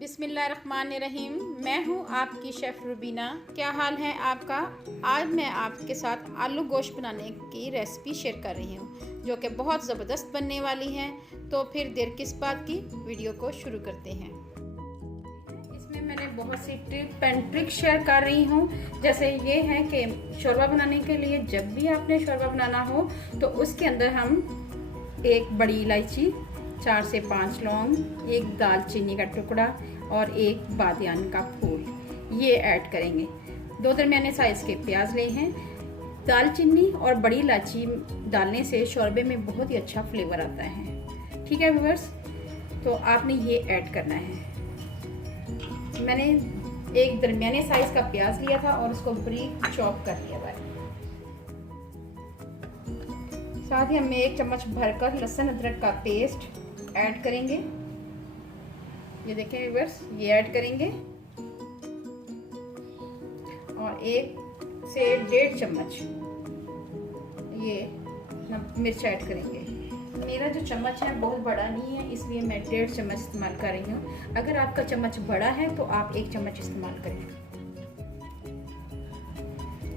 बिस्मिल्लाहिर्रहमानिर्रहीम। मैं हूं आपकी शेफ़ रुबीना। क्या हाल है आपका? आज मैं आपके साथ आलू गोश्त बनाने की रेसिपी शेयर कर रही हूं जो कि बहुत ज़बरदस्त बनने वाली है। तो फिर देर किस बात की, वीडियो को शुरू करते हैं। इसमें मैंने बहुत सी टिप एंड ट्रिक शेयर कर रही हूं। जैसे ये है कि शोरबा बनाने के लिए जब भी आपने शोरबा बनाना हो तो उसके अंदर हम एक बड़ी इलायची, 4 से 5 लौंग, एक दालचीनी का टुकड़ा और एक बादियान का फूल ये ऐड करेंगे। 2 दरमियाने साइज़ के प्याज ले हैं। दालचीनी और बड़ी इलायची डालने से शोरबे में बहुत ही अच्छा फ्लेवर आता है। ठीक है व्यूअर्स, तो आपने ये ऐड करना है। मैंने एक दरमियाने साइज़ का प्याज लिया था और उसको बारीक चॉप कर लिया था। साथ ही हम 1 चम्मच भरकर लहसुन अदरक का पेस्ट ऐड करेंगे। ये देखें व्यूअर्स, ये ऐड करेंगे और 1 से 1.5 चम्मच ये मिर्च ऐड करेंगे। मेरा जो चम्मच है बहुत बड़ा नहीं है, इसलिए मैं 1.5 चम्मच इस्तेमाल कर रही हूँ। अगर आपका चम्मच बड़ा है तो आप 1 चम्मच इस्तेमाल करें।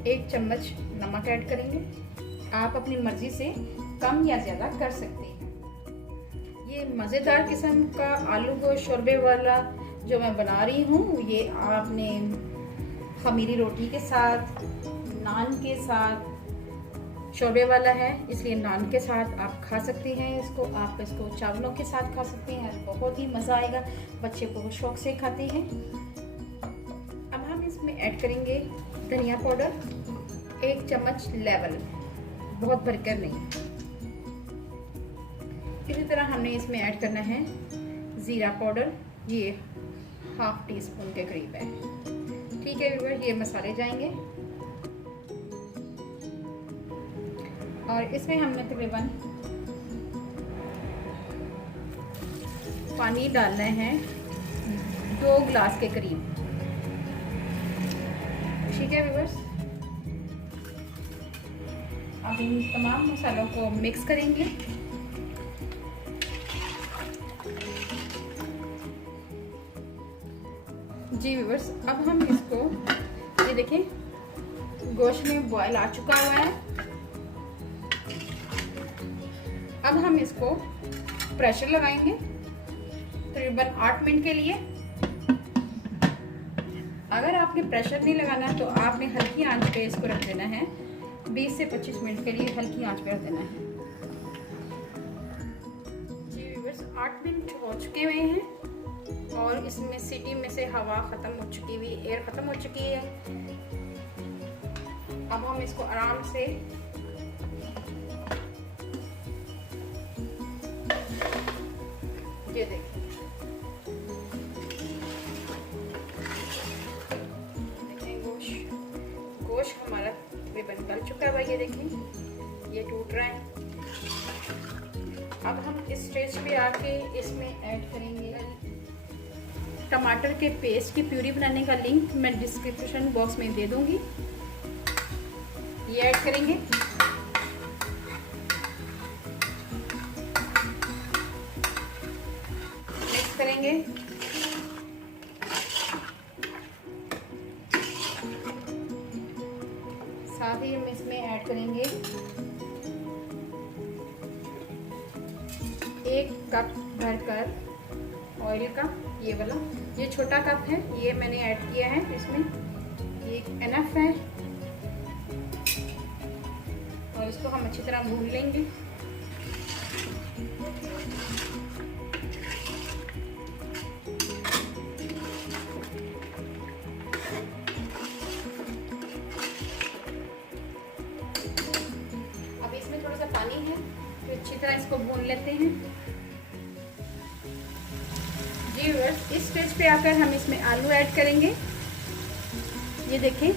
1 चम्मच नमक ऐड करेंगे। आप अपनी मर्जी से कम या ज़्यादा कर सकते हैं। ये मज़ेदार किस्म का आलू गोश्त शोरबे वाला जो मैं बना रही हूँ, ये आपने खमीरी रोटी के साथ, नान के साथ शोरबे वाला है, इसलिए नान के साथ आप खा सकते हैं। आप इसको चावलों के साथ खा सकते हैं, बहुत ही मज़ा आएगा। बच्चे को शौक से खाते हैं। अब हम इसमें ऐड करेंगे धनिया पाउडर, 1 चम्मच लेवल, बहुत भरकर नहीं। इसी तरह हमने इसमें ऐड करना है ज़ीरा पाउडर, ये 1/2 टीस्पून के करीब है। ठीक है व्यूअर्स, ये मसाले जाएंगे और इसमें हमने तकरीबन पानी डालना है 2 गिलास के करीब। ठीक है व्यूअर्स, अब इन तमाम मसालों को मिक्स करेंगे। जी व्यूअर्स, अब हम इसको, ये देखें गोश्त में बॉयल आ चुका हुआ है। अब हम इसको प्रेशर लगाएंगे तकरीबन 8 मिनट के लिए। अगर आपने प्रेशर नहीं लगाना तो आपने हल्की आंच पे इसको रख देना है। 20 से 25 मिनट के लिए हल्की आंच पे रख देना है। जी व्यूअर्स, 8 मिनट हो चुके हुए हैं और इसमें सीटी में से हवा ख़त्म हो चुकी हुई, एयर ख़त्म हो चुकी है। अब हम इसको आराम से ये देखें, गोश्त हमारा तकरीबन गल चुका है। ये देखें, ये टूट रहा है। अब हम इस स्टेज पे आके इसमें ऐड करेंगे टमाटर के पेस्ट की प्यूरी बनाने का लिंक मैं डिस्क्रिप्शन बॉक्स में दे दूंगी। ये ऐड करेंगे। मिक्स करेंगे। साथ ही हम इसमें ऐड करेंगे 1 कप भरकर ऑयल का, ये वाला, ये छोटा कप है, ये मैंने ऐड किया है इसमें। ये इनफ है और इसको हम अच्छी तरह भून लेंगे। अब इसमें थोड़ा सा पानी है तो अच्छी तरह इसको भून लेते हैं। जी व्यूअर्स, इस स्टेज पे आकर हम इसमें आलू ऐड करेंगे। ये देखें,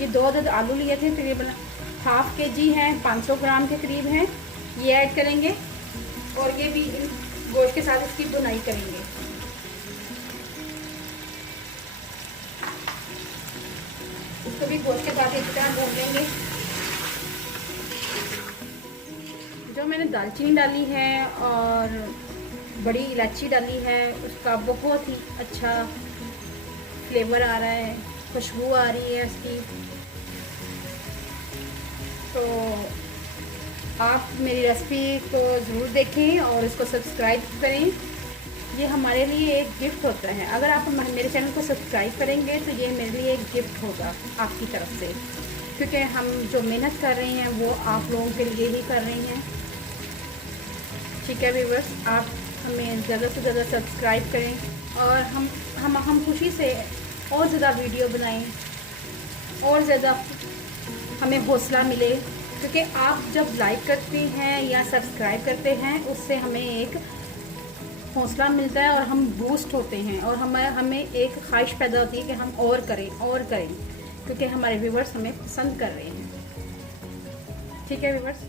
ये 2 अदद आलू लिए थे, तकरीबन 1/2 kg हैं, 500 ग्राम के करीब हैं। ये ऐड करेंगे और ये भी गोश्त के साथ इसकी भुनाई करेंगे। इसको भी गोश्त के साथ इस तरह भून लेंगे। जो मैंने दालचीनी डाली है और बड़ी इलायची डाली है, उसका बहुत ही अच्छा फ्लेवर आ रहा है, खुशबू आ रही है उसकी। तो आप मेरी रेसिपी को ज़रूर देखें और इसको सब्सक्राइब करें। ये हमारे लिए एक गिफ्ट होता है। अगर आप मेरे चैनल को सब्सक्राइब करेंगे तो ये मेरे लिए एक गिफ्ट होगा आपकी तरफ से, क्योंकि हम जो मेहनत कर रहे हैं वो आप लोगों के लिए ही कर रहे हैं। ठीक है व्यूअर्स, आप हमें ज़्यादा से ज़्यादा सब्सक्राइब करें और हम खुशी से और ज़्यादा वीडियो बनाएं और ज़्यादा हमें हौसला मिले, क्योंकि आप जब लाइक करते हैं या सब्सक्राइब करते हैं उससे हमें एक हौसला मिलता है और हम बूस्ट होते हैं और हमें एक ख्वाहिश पैदा होती है कि हम और करें, क्योंकि हमारे व्यूवर्स हमें पसंद कर रहे हैं। ठीक है व्यूवर्स,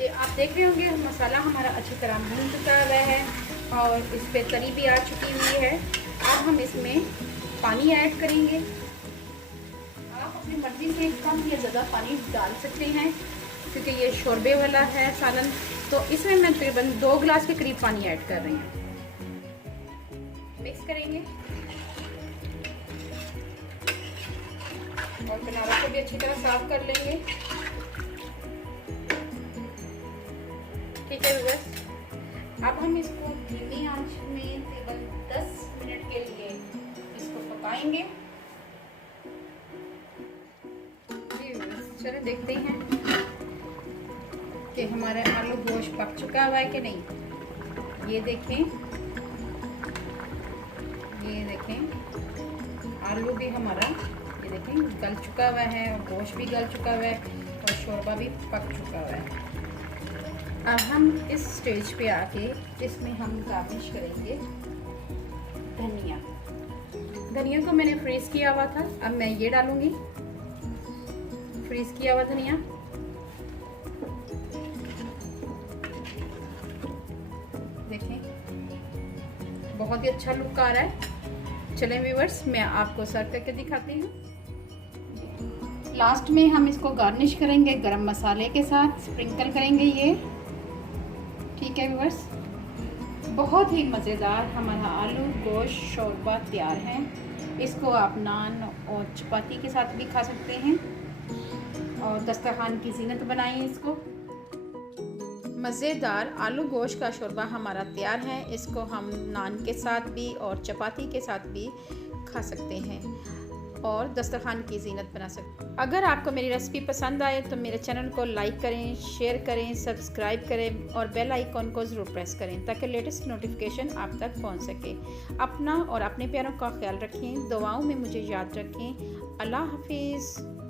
ये आप देख रहे होंगे मसाला हमारा अच्छी तरह भून चुका हुआ है और इस पर तरी भी आ चुकी हुई है। अब हम इसमें पानी ऐड करेंगे। आप अपनी मर्ज़ी से कम या ज़्यादा पानी डाल सकते हैं, क्योंकि ये शोरबे वाला है सालन, तो इसमें मैं तकरीबन 2 गिलास के करीब पानी ऐड कर रही हूँ। मिक्स करेंगे और किनारों को भी अच्छी तरह साफ कर लेंगे। ठीक है व्यूअर्स, अब हम इसको धीमी आंच में तकरीबन 10 मिनट के लिए इसको पकाएंगे। चलो देखते हैं कि हमारा आलू गोश्त पक चुका हुआ है कि नहीं। ये देखें आलू भी हमारा ये देखें गल चुका हुआ है और गोश्त भी गल चुका हुआ है और शोरबा भी पक चुका हुआ है। अब हम इस स्टेज पे आके इसमें हम गार्निश करेंगे धनिया को मैंने फ्रीज़ किया हुआ था, अब मैं ये डालूंगी फ्रीज़ किया हुआ धनिया। देखें बहुत ही अच्छा लुक आ रहा है। चलें व्यूअर्स, मैं आपको सर्व करके दिखाती हूँ। लास्ट में हम इसको गार्निश करेंगे गरम मसाले के साथ, स्प्रिंकल करेंगे ये। ठीक है व्यूअर्स, बहुत ही मज़ेदार हमारा आलू गोश्त शोरबा तैयार है। इसको आप नान और चपाती के साथ भी खा सकते हैं और दस्तरखान की ज़ीनत बनाएं इसको। मज़ेदार आलू गोश्त का शोरबा हमारा तैयार है। इसको हम नान के साथ भी और चपाती के साथ भी खा सकते हैं और दस्तरखान की ज़ीनत बना सकते हैं। अगर आपको मेरी रेसिपी पसंद आए तो मेरे चैनल को लाइक करें, शेयर करें, सब्सक्राइब करें और बेल आइकॉन को ज़रूर प्रेस करें ताकि लेटेस्ट नोटिफिकेशन आप तक पहुंच सके। अपना और अपने प्यारों का ख्याल रखें, दुआओं में मुझे याद रखें। अल्लाह हाफिज़।